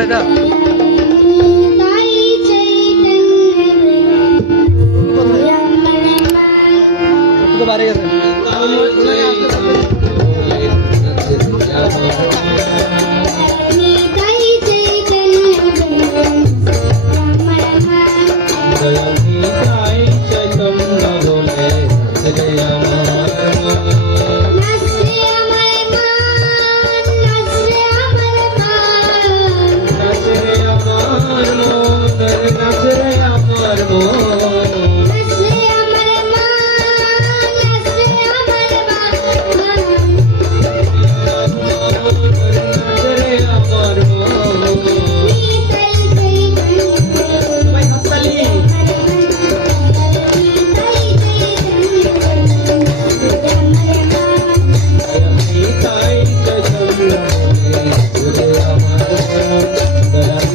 হয় না বাড়ি গেছে?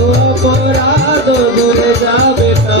অপরাধ দূরে যাবে তা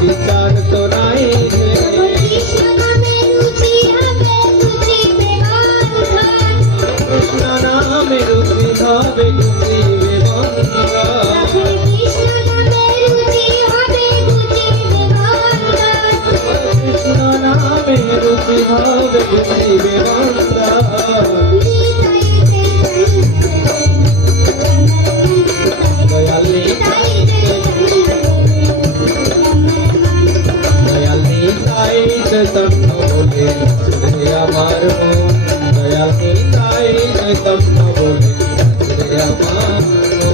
বিচার তোরাই কৃষ্ণ নামে রুচি হবে গুছিবে কৃষ্ণ নামে রুচি হবে গুছিবে से सब बोले सुनिया मार दया की ताई से सब बोले सुनिया मार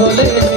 ভোলে